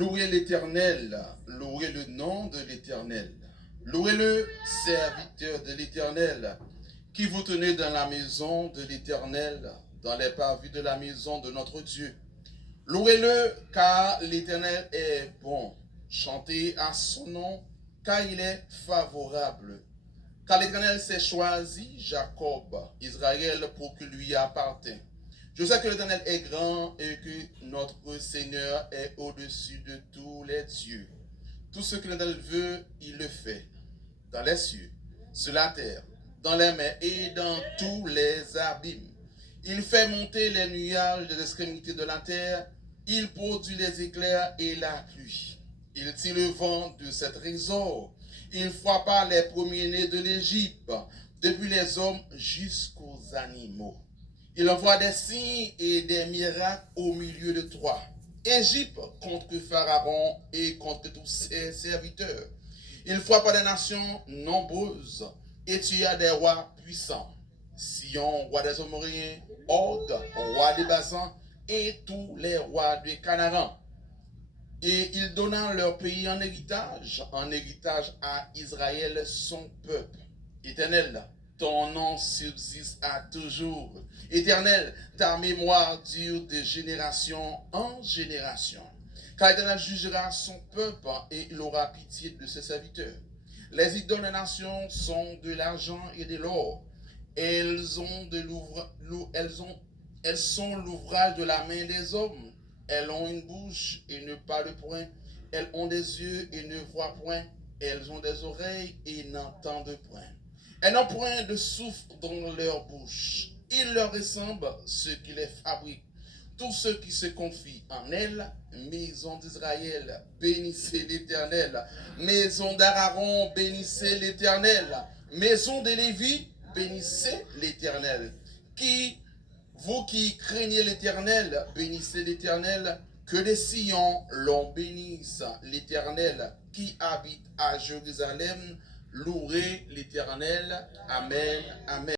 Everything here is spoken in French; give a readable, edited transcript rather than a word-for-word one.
Louez l'Éternel, louez le nom de l'Éternel. Louez le serviteur de l'Éternel, qui vous tenez dans la maison de l'Éternel, dans les parvis de la maison de notre Dieu. Louez-le, car l'Éternel est bon. Chantez à son nom, car il est favorable. Car l'Éternel s'est choisi Jacob, Israël, pour qu'il lui appartienne. Je sais que l'Éternel est grand et que notre Seigneur est au-dessus de tous les dieux. Tout ce que l'Éternel veut, il le fait. Dans les cieux, sur la terre, dans les mers et dans tous les abîmes. Il fait monter les nuages des extrémités de la terre. Il produit les éclairs et la pluie. Il tire le vent de cette trésor. Il frappa les premiers-nés de l'Égypte, depuis les hommes jusqu'aux animaux. Il envoie des signes et des miracles au milieu de toi. Égypte contre Pharaon et contre tous ses serviteurs. Il frappa des nations nombreuses et tua des rois puissants. Sion, roi des Amoriens, Og, roi des Basans, et tous les rois de Canaan. Et il donna leur pays en héritage à Israël, son peuple. Éternel, ton nom subsiste à toujours. Éternel, ta mémoire dure de génération en génération. Car l'Éternel jugera son peuple et il aura pitié de ses serviteurs. Les idoles des nations sont de l'argent et de l'or. Elles sont l'ouvrage de la main des hommes. Elles ont une bouche et ne parlent point. Elles ont des yeux et ne voient point. Elles ont des oreilles et n'entendent point. Elles n'ont point de souffle dans leur bouche. Il leur ressemble ceux qui les fabriquent. Tous ceux qui se confient en elles, maison d'Israël, bénissez l'Éternel. Maison d'Aaron, bénissez l'Éternel. Maison de Lévi, bénissez l'Éternel. Vous qui craignez l'Éternel, bénissez l'Éternel. Que les Sion l'on bénisse. L'Éternel qui habite à Jérusalem, louez l'Éternel. Amen. Amen.